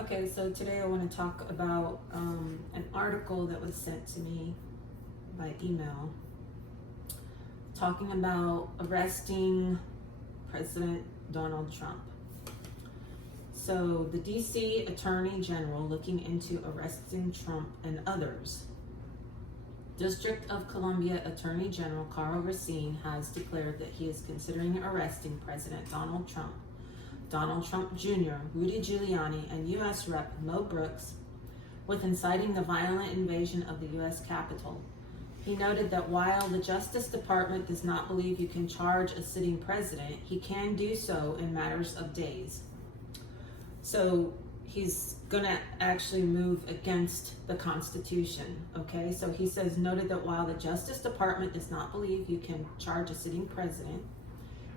Okay, so today I want to talk about an article that was sent to me by email talking about arresting President Donald Trump. So, the DC Attorney General looking into arresting Trump and others. District of Columbia Attorney General Karl Racine has declared that he is considering arresting President Donald Trump Jr., Rudy Giuliani, and U.S. Rep. Mo Brooks with inciting the violent invasion of the U.S. Capitol. He noted that while the Justice Department does not believe you can charge a sitting president, he can do so in matters of days. So he's going to actually move against the Constitution, okay? So he says, noted that while the Justice Department does not believe you can charge a sitting president,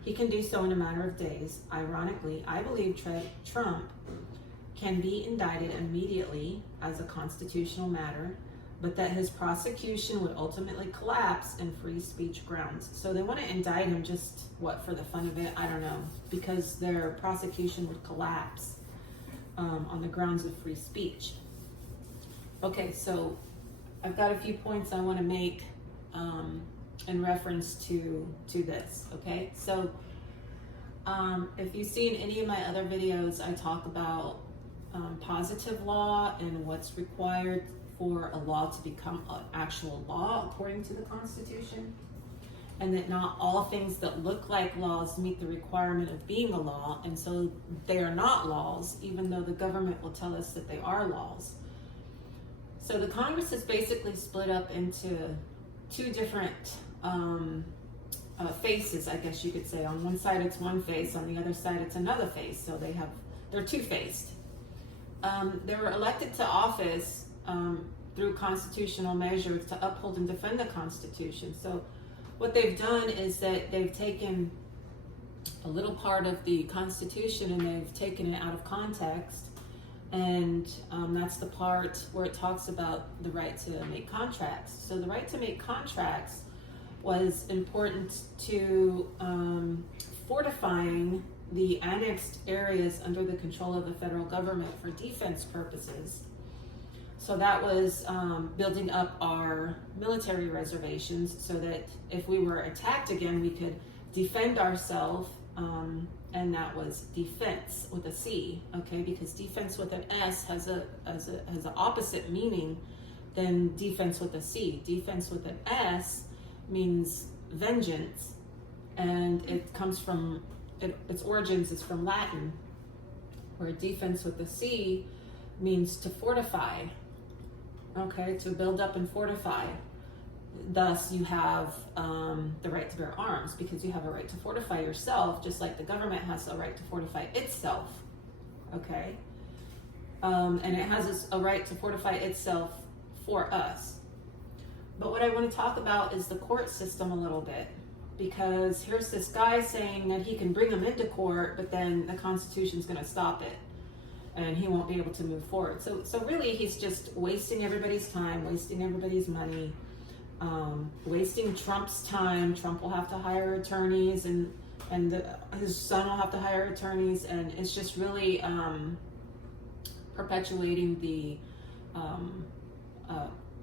he can do so in a matter of days. Ironically, I believe Trump can be indicted immediately as a constitutional matter, but that his prosecution would ultimately collapse in free speech grounds. So they want to indict him just, for the fun of it? I don't know. Because their prosecution would collapse on the grounds of free speech. Okay, so I've got a few points I want to make in reference to this, okay? So if you've seen any of my other videos, I talk about positive law and what's required for a law to become an actual law according to the Constitution, and that not all things that look like laws meet the requirement of being a law, and so they are not laws, even though the government will tell us that they are laws. So the Congress is basically split up into two different faces, I guess you could say. On one side it's one face, on the other side it's another face. So they're two-faced. They were elected to office through constitutional measures to uphold and defend the Constitution. So what they've done is that they've taken a little part of the Constitution and they've taken it out of context. And that's the part where it talks about the right to make contracts. So the right to make contracts was important to fortifying the annexed areas under the control of the federal government for defense purposes. So that was building up our military reservations so that if we were attacked again, we could defend ourselves. And that was defense with a C, okay? Because defense with an S has an opposite meaning than defense with a C. Defense with an S means vengeance, and it comes from its origins is from Latin, where defense with a C means to fortify, okay, to build up and fortify. Thus, you have the right to bear arms because you have a right to fortify yourself, just like the government has a right to fortify itself, okay? And it has a right to fortify itself for us. But what I want to talk about is the court system a little bit, because here's this guy saying that he can bring them into court, but then the Constitution's going to stop it, and he won't be able to move forward. So really, he's just wasting everybody's time, wasting everybody's money, wasting Trump's time. Trump will have to hire attorneys, and his son will have to hire attorneys, and it's just really perpetuating the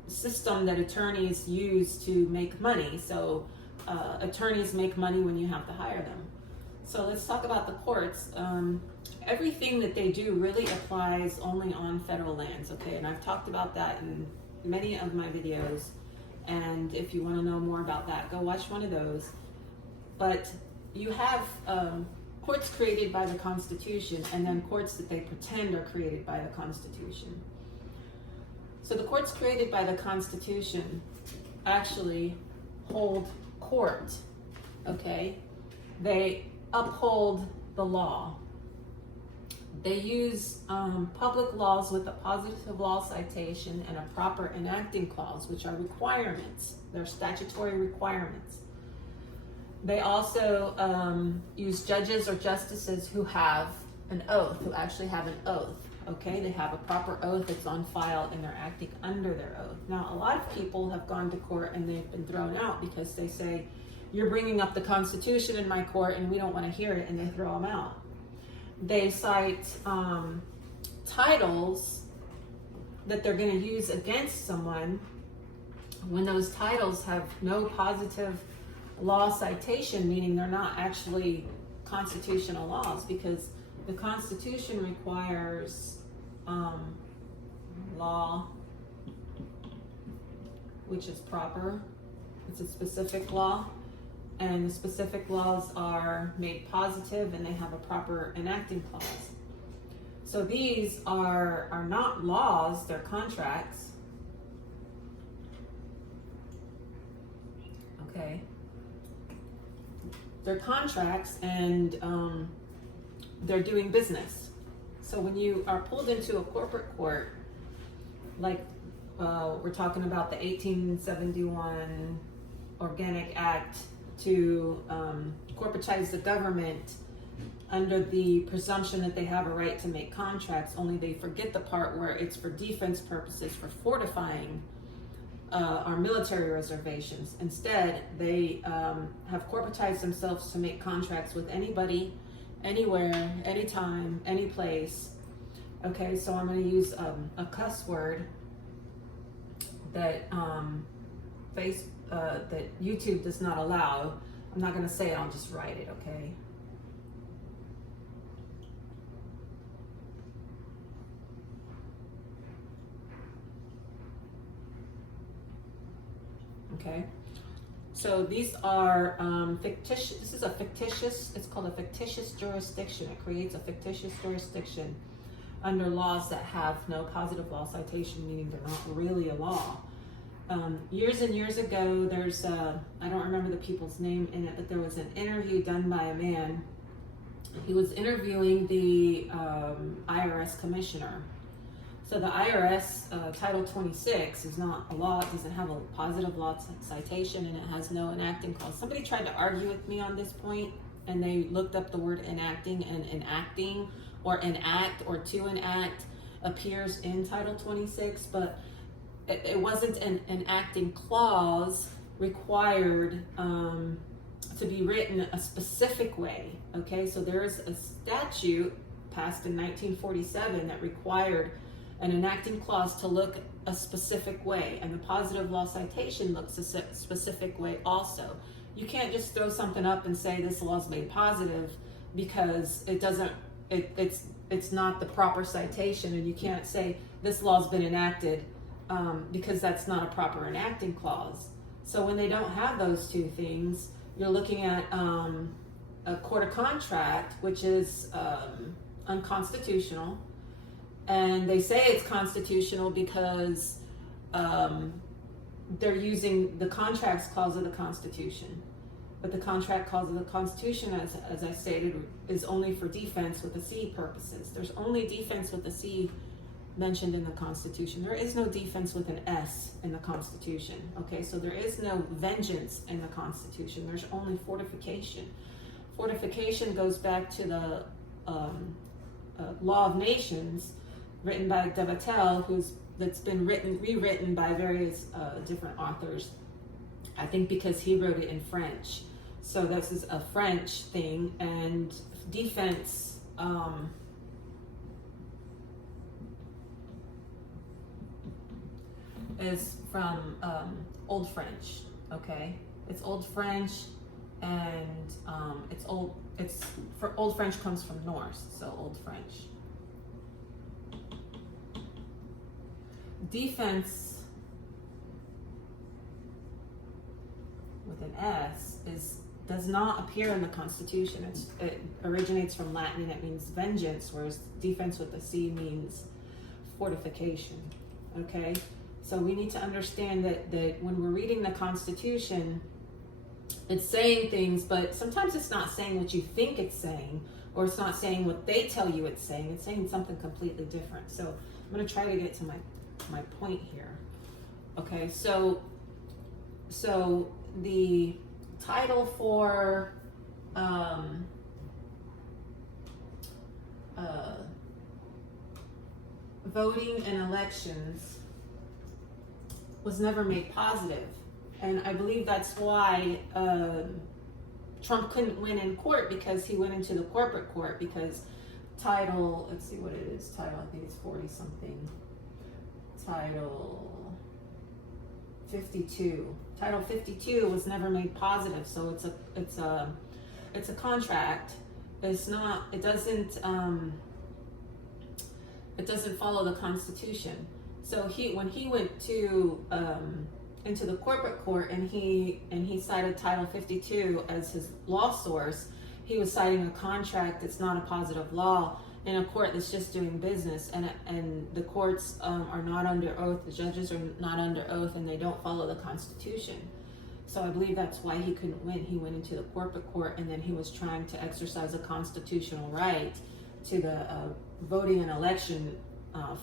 system that attorneys use to make money. So attorneys make money when you have to hire them. So let's talk about the courts. Everything that they do really applies only on federal lands, okay? And I've talked about that in many of my videos. And if you want to know more about that, go watch one of those. But you have courts created by the Constitution, and then courts that they pretend are created by the Constitution. So the courts created by the Constitution actually hold court, okay? They uphold the law. They use public laws with a positive law citation and a proper enacting clause, which are requirements. They're statutory requirements. They also use judges or justices who have an oath, who actually have an oath. Okay, they have a proper oath that's on file and they're acting under their oath. Now, a lot of people have gone to court and they've been thrown out because they say, you're bringing up the Constitution in my court and we don't want to hear it, and they throw them out. They cite titles that they're going to use against someone when those titles have no positive law citation, meaning they're not actually constitutional laws, because the Constitution requires law which is proper. It's a specific law, and the specific laws are made positive and they have a proper enacting clause. So these are not laws, they're contracts. Okay. They're contracts, and they're doing business. So when you are pulled into a corporate court, like we're talking about the 1871 Organic Act to corporatize the government under the presumption that they have a right to make contracts, only they forget the part where it's for defense purposes, for fortifying our military reservations. Instead, they have corporatized themselves to make contracts with anybody, anywhere, anytime, any place. Okay, so I'm going to use a cuss word that that YouTube does not allow. I'm not going to say it, I'll just write it, okay? Okay, so these are fictitious. This is a fictitious, it's called a fictitious jurisdiction. It creates a fictitious jurisdiction under laws that have no positive law citation, meaning they're not really a law. Years and years ago, there's, I don't remember the people's name in it, but there was an interview done by a man. He was interviewing the IRS commissioner. So the IRS Title 26 is not a law, it doesn't have a positive law citation, and it has no enacting clause. Somebody tried to argue with me on this point, and they looked up the word enacting, and enacting or enact or to enact appears in Title 26, but it wasn't an enacting clause required to be written a specific way. Okay, so there is a statute passed in 1947 that required an enacting clause to look a specific way, and the positive law citation looks a specific way also. You can't just throw something up and say this law is made positive because it doesn't, it's not the proper citation, and you can't say this law's been enacted because that's not a proper enacting clause. So when they don't have those two things, you're looking at a court of contract, which is unconstitutional. And they say it's constitutional because they're using the contracts clause of the Constitution. But the contract clause of the Constitution, as I stated, is only for defense with the C purposes. There's only defense with the C mentioned in the Constitution. There is no defense with an S in the Constitution. Okay, so there is no vengeance in the Constitution. There's only fortification. Fortification goes back to the Law of Nations, written by de Vattel, that's been rewritten by various different authors. I think because he wrote it in French. So this is a French thing, and defense is from Old French. Okay, it's Old French, and Old French comes from Norse, so Old French. Defense with an S does not appear in the Constitution. It originates from Latin, and it means vengeance, whereas defense with a C means fortification. Okay, so we need to understand that when we're reading the Constitution, it's saying things, but sometimes it's not saying what you think it's saying, or it's not saying what they tell you it's saying. It's saying something completely different. So I'm going to try to get to my point here. Okay, so the title for voting in elections was never made positive, and I believe that's why Trump couldn't win in court, because he went into the corporate court, because Title, let's see what it is. Title, I think it's 40 something. Title 52. Title 52 was never made positive, so it's a contract. It doesn't follow the Constitution. So when he went to into the corporate court and he cited Title 52 as his law source, he was citing a contract that's not a positive law in a court that's just doing business, and the courts are not under oath, the judges are not under oath, and they don't follow the Constitution. So I believe that's why he couldn't win. He went into the corporate court, and then he was trying to exercise a constitutional right to the voting and election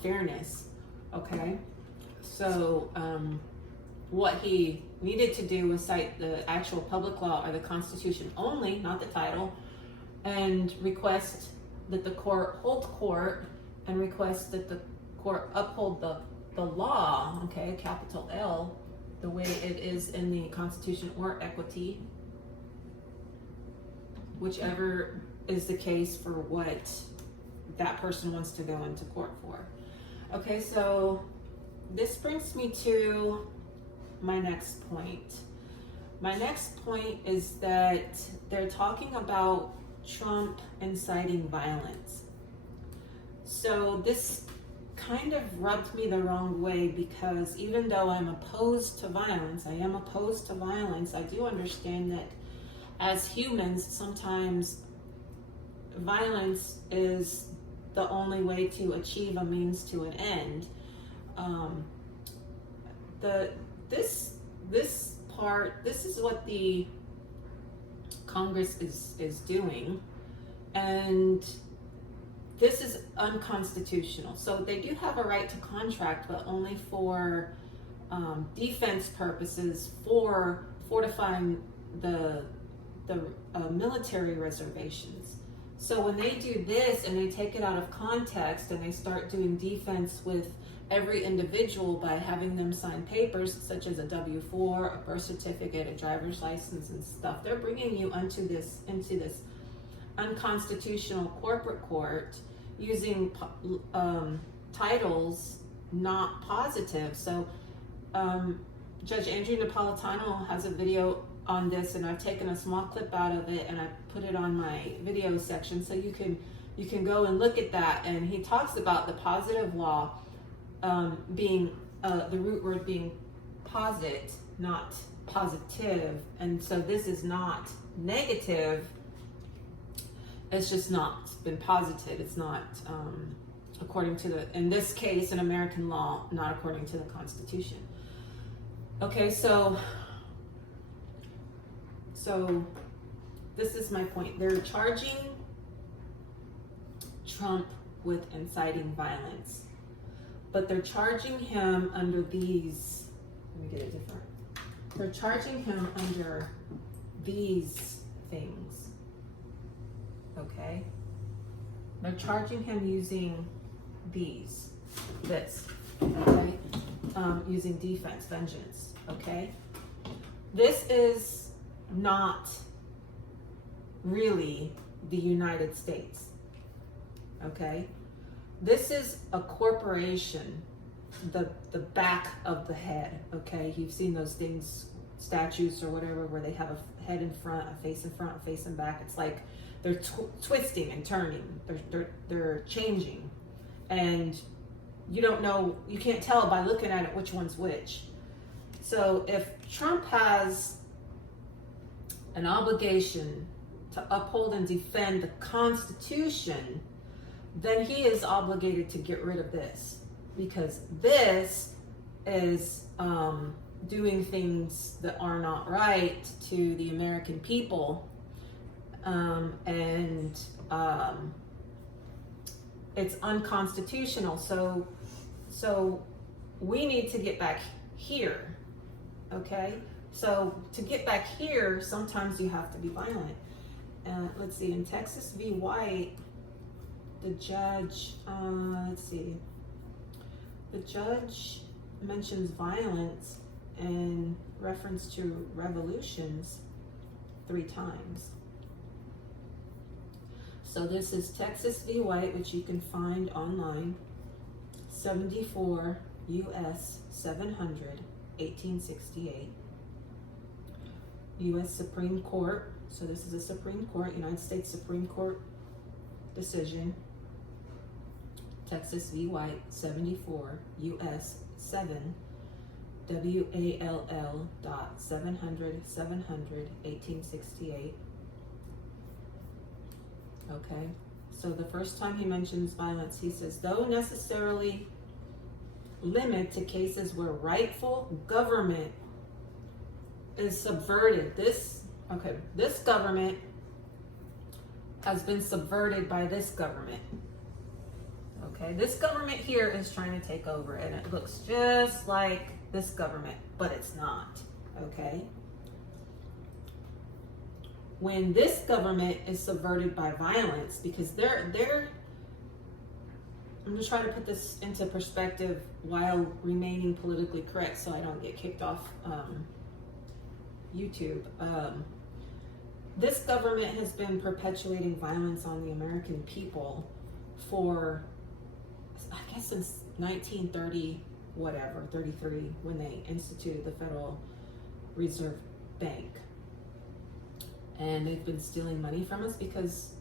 fairness. Okay, so what he needed to do was cite the actual public law or the Constitution only, not the title, and request that the court hold court and request that the court uphold the law, okay, capital L, the way it is in the Constitution or equity, whichever is the case for what that person wants to go into court for. Okay, so this brings me to my next point. My next point is that they're talking about Trump inciting violence. So this kind of rubbed me the wrong way, because even though I'm opposed to violence, I do understand that as humans, sometimes violence is the only way to achieve a means to an end. This is what the Congress is doing, and this is unconstitutional. So they do have a right to contract, but only for defense purposes, for fortifying the military reservations. So when they do this and they take it out of context and they start doing defense with every individual by having them sign papers such as a W-4, a birth certificate, a driver's license and stuff, they're bringing you into this unconstitutional corporate court using titles not positive. So Judge Andrew Napolitano has a video on this, and I've taken a small clip out of it and I put it on my video section, so you can go and look at that. And he talks about the positive law being the root word being posit, not positive, and so this is not negative. It's just not been posited. It's not according to in this case, in American law, not according to the Constitution. Okay, so this is my point. They're charging Trump with inciting violence, but they're charging him under these, let me get it different. They're charging him under these things, okay? They're charging him using this, okay? Using defense, vengeance, okay? This is not really the United States, okay? This is a corporation, the back of the head, okay? You've seen those things, statues or whatever, where they have a head in front, a face in front, a face in back. It's like they're twisting and turning, they're changing, and you don't know, you can't tell by looking at it which one's which. So if Trump has an obligation to uphold and defend the Constitution, then he is obligated to get rid of this, because this is doing things that are not right to the American people, and it's unconstitutional. So we need to get back here, okay? So to get back here, sometimes you have to be violent. Let's see, in Texas v. White, the judge, the judge mentions violence in reference to revolutions 3 times. So this is Texas v. White, which you can find online, 74 U.S. 700, 1868. U.S. Supreme Court. So this is a Supreme Court, United States Supreme Court decision. Texas v. White, 74 U.S. 7 WALL dot 700 1868. Okay, so the first time he mentions violence, he says, though necessarily limit to cases where rightful government is subverted. This government has been subverted by this government. Okay, this government here is trying to take over, and it looks just like this government, but it's not. Okay, when this government is subverted by violence, because they're I'm just trying to put this into perspective while remaining politically correct, so I don't get kicked off YouTube. This government has been perpetuating violence on the American people for, I guess, since 1930, whatever, 33, when they instituted the Federal Reserve Bank. And they've been stealing money from us because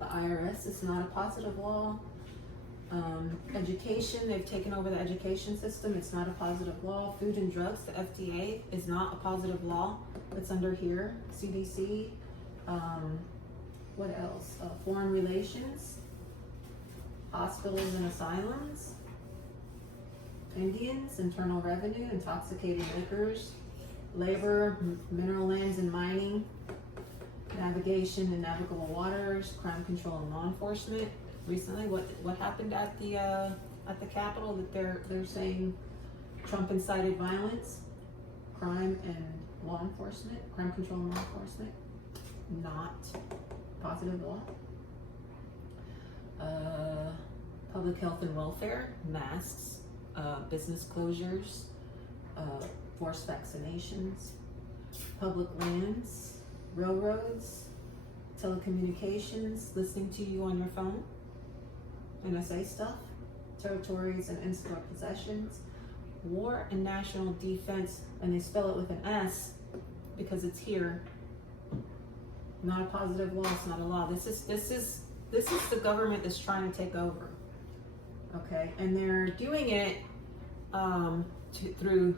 the IRS is not a positive law. Education, they've taken over the education system. It's not a positive law. Food and drugs, the FDA, is not a positive law. It's under here, CDC. What else? Foreign relations, hospitals and asylums, Indians, internal revenue, intoxicating liquors, labor, mineral lands and mining, navigation and navigable waters, crime control and law enforcement. Recently, what happened at the Capitol, that they're saying Trump incited violence, crime and law enforcement, crime control and law enforcement, not positive law. Public health and welfare, masks, business closures, forced vaccinations, public lands, railroads, telecommunications, listening to you on your phone, NSA stuff, territories and insular possessions, war and national defense, and they spell it with an S because it's here. Not a positive law, it's not a law. This is the government that's trying to take over. Okay, and they're doing it through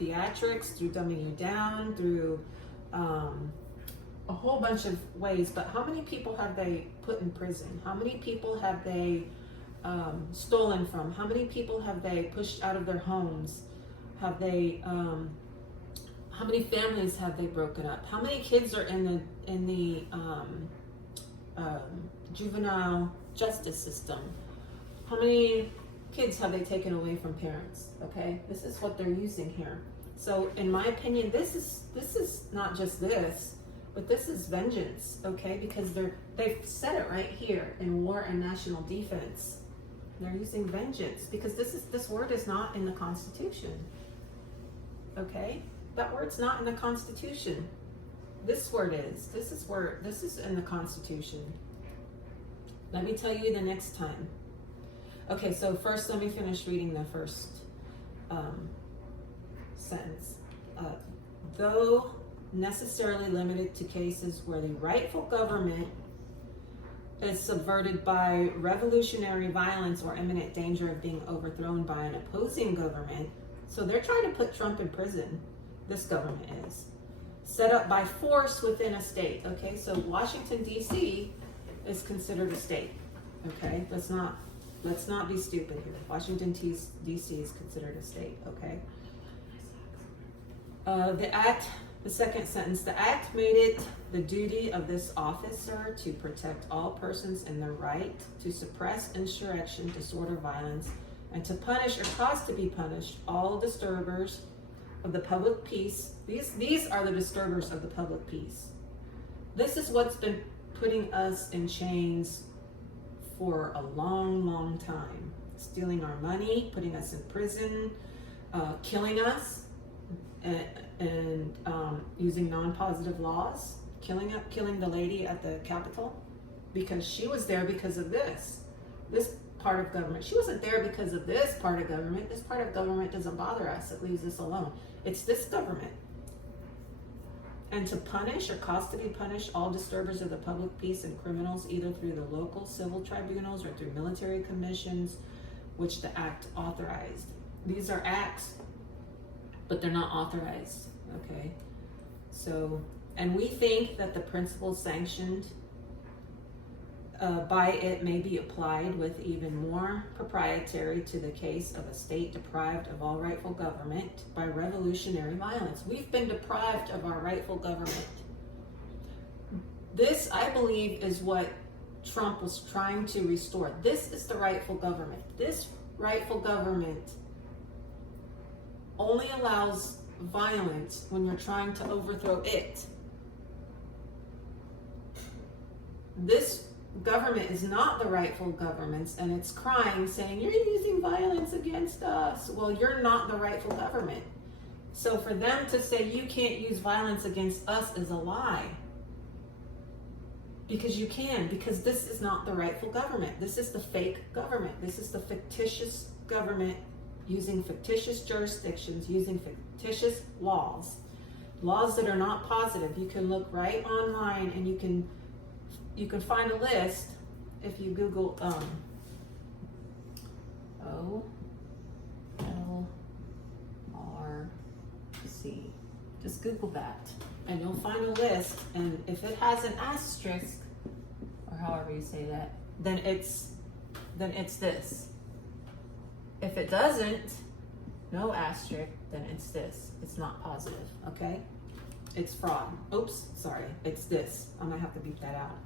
theatrics, through dumbing you down, through a whole bunch of ways. But how many people have they put in prison? How many people have they stolen from? How many people have they pushed out of their homes? Have they how many families have they broken up? How many kids are in the juvenile justice system? How many kids have they taken away from parents? Okay, this is what they're using here. So in my opinion, this is not just this, but this is vengeance, okay? Because they've said it right here in war and national defense. They're using vengeance because this word is not in the Constitution. Okay? That word's not in the Constitution. This word is. This is in the Constitution. Let me tell you the next time. Okay, so first let me finish reading the first sentence. Though necessarily limited to cases where the rightful government is subverted by revolutionary violence or imminent danger of being overthrown by an opposing government. So they're trying to put Trump in prison. This government is. Set up by force within a state. Okay, so Washington, D.C. is considered a state. Okay, let's not be stupid here. Washington, D.C. is considered a state. Okay. The second sentence, the act made it the duty of this officer to protect all persons in their right to suppress insurrection, disorder, violence, and to punish or cause to be punished all disturbers of the public peace. These are the disturbers of the public peace. This is what's been putting us in chains for a long, long time. Stealing our money, putting us in prison, killing us, and using non-positive laws, killing the lady at the Capitol. because she was there because of this part of government. She wasn't there because of this part of government. This part of government doesn't bother us. It leaves us alone. It's this government. And to punish or cause to be punished all disturbers of the public peace and criminals, either through the local civil tribunals or through military commissions, which the act authorized. These are acts, but they're not authorized, okay? So, and we think that the principles sanctioned by it may be applied with even more propriety to the case of a state deprived of all rightful government by revolutionary violence. We've been deprived of our rightful government. This, I believe, is what Trump was trying to restore. This is the rightful government. This rightful government only allows violence when you're trying to overthrow it. This government is not the rightful government, and it's crying saying, you're using violence against us. Well, you're not the rightful government. So for them to say you can't use violence against us is a lie. Because you can, because this is not the rightful government. This is the fake government. This is the fictitious government using fictitious jurisdictions, using fictitious laws that are not positive. You can look right online and you can find a list if you Google OLRC. Just Google that and you'll find a list, and if it has an asterisk, or however you say that, then it's this. If it doesn't, no asterisk, then it's this. It's not positive, okay? It's fraud. Oops, sorry, it's this. I'm gonna have to beep that out.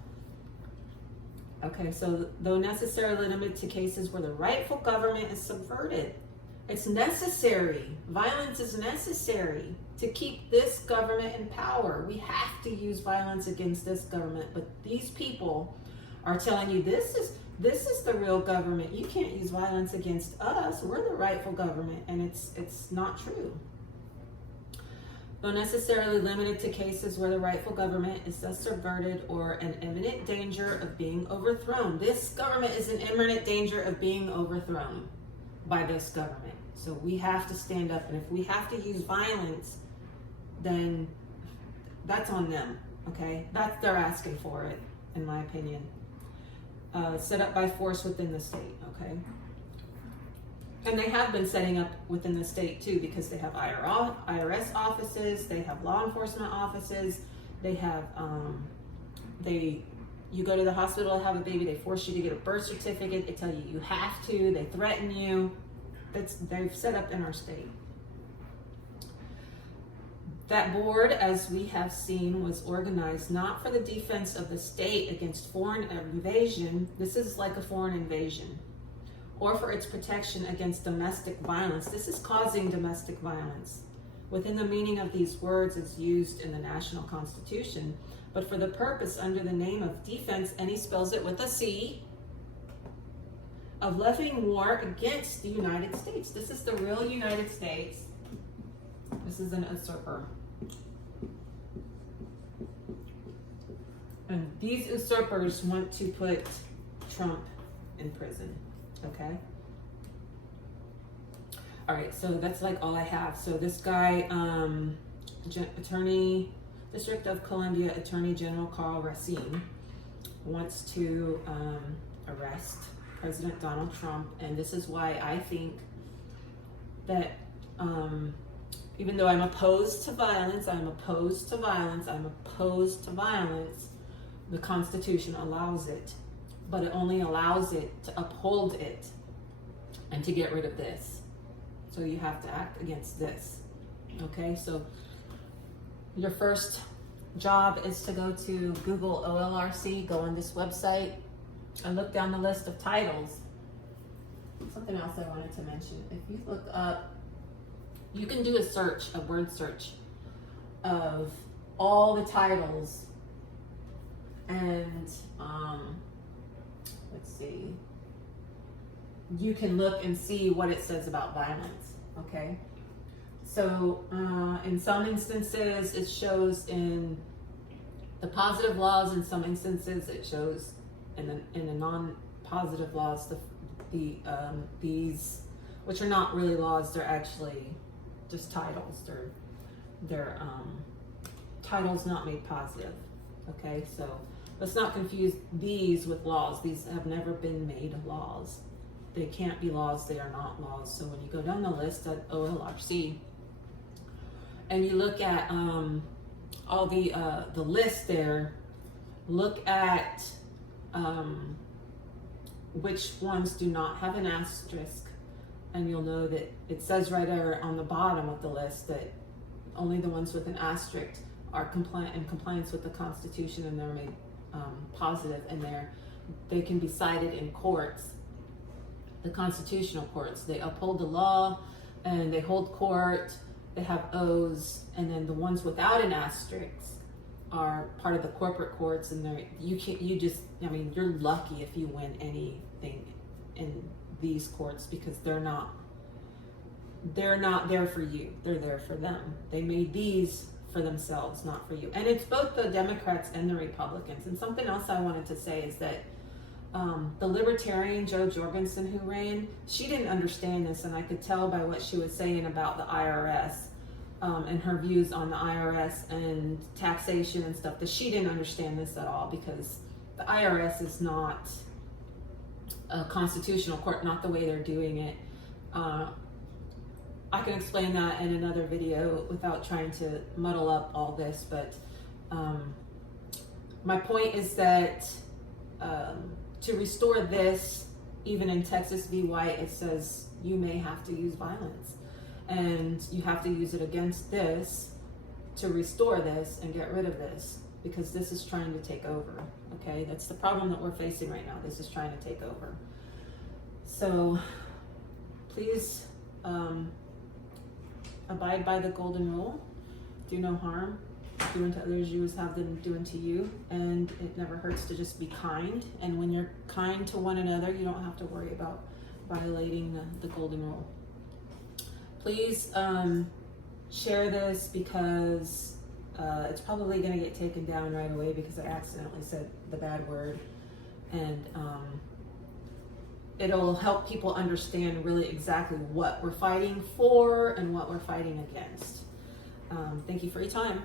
Okay, so though necessarily limited to cases where the rightful government is subverted, it's necessary. Violence is necessary to keep this government in power. We have to use violence against this government, but these people are telling you this is the real government. You can't use violence against us. We're the rightful government, and it's not true. Though necessarily limited to cases where the rightful government is thus subverted or an imminent danger of being overthrown. This government is in imminent danger of being overthrown by this government. So we have to stand up, and if we have to use violence, then that's on them, okay? They're asking for it, in my opinion. Set up by force within the state, okay? And they have been setting up within the state too, because they have IRS offices, they have law enforcement offices, they have, you go to the hospital to have a baby, they force you to get a birth certificate, they tell you you have to, they threaten you. They've set up in our state. That board, as we have seen, was organized not for the defense of the state against foreign invasion. This is like a foreign invasion. Or for its protection against domestic violence. This is causing domestic violence within the meaning of these words as used in the national constitution, but for the purpose under the name of defense, and he spells it with a C, of levying war against the United States. This is the real United States. This is an usurper. And these usurpers want to put Trump in prison. Okay. All right, so that's like all I have. So this guy, District of Columbia Attorney General Karl Racine wants to arrest President Donald Trump, and this is why I think that even though I'm opposed to violence, the Constitution allows it. But it only allows it to uphold it and to get rid of this. So you have to act against this. Okay, so your first job is to go to Google OLRC, go on this website, and look down the list of titles. Something else I wanted to mention. If you look up, you can do a word search of all the titles, and let's see, you can look and see what it says about violence, okay? So in some instances it shows in the positive laws, in some instances it shows in the non-positive laws, these, which are not really laws, they're actually just titles. They're titles not made positive. Okay, so let's not confuse these with laws. These have never been made laws. They can't be laws. They are not laws. So when you go down the list at OLRC and you look at all the list there, look at which ones do not have an asterisk, and you'll know that it says right there on the bottom of the list that only the ones with an asterisk are in compliance with the Constitution, and they're made positive, and they can be cited in courts, the constitutional courts. They uphold the law and they hold court. They have O's, and then the ones without an asterisk are part of the corporate courts, and you're lucky if you win anything in these courts, because they're not there for you. They're there for them. They made these for themselves, not for you. And it's both the Democrats and the Republicans. And something else I wanted to say is that the libertarian Jo Jorgensen who ran, she didn't understand this, and I could tell by what she was saying about the IRS and her views on the IRS and taxation and stuff, that she didn't understand this at all, because the IRS is not a constitutional court, not the way they're doing it. I can explain that in another video without trying to muddle up all this, but my point is that to restore this, even in Texas v. White, it says you may have to use violence, and you have to use it against this to restore this and get rid of this, because this is trying to take over. Okay, that's the problem that we're facing right now. This is trying to take over. So please abide by the golden rule. Do no harm. Do unto others you as have them do unto you. And it never hurts to just be kind. And when you're kind to one another, you don't have to worry about violating the golden rule. Please share this, because it's probably going to get taken down right away because I accidentally said the bad word. And it'll help people understand really exactly what we're fighting for and what we're fighting against. Thank you for your time.